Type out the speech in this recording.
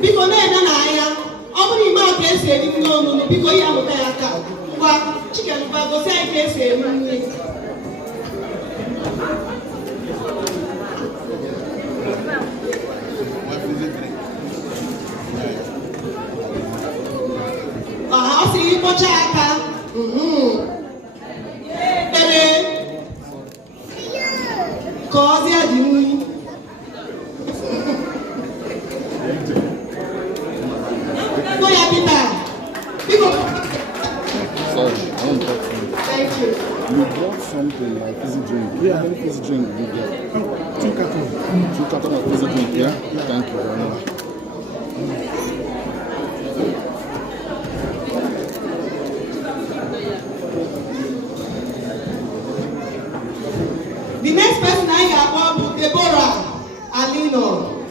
biko na-ede n'anya ọ bụrụ ime ka esi eri nri ọnụnụ biko ya mụta ya aka ngwa chicken ngwa gosi anyị ka esi eri nri. Ọ sịrị ikpocha aka ekpere ka ọzịa dị nri. Sorry, I don't talk to you. Thank you. You bought something like fizzy drink. Yeah. How many fizzy drink did you get? 2 cartons. 2 cartons of fizzy drink, yeah? Thank you very much. The next person I have is Deborah Alino.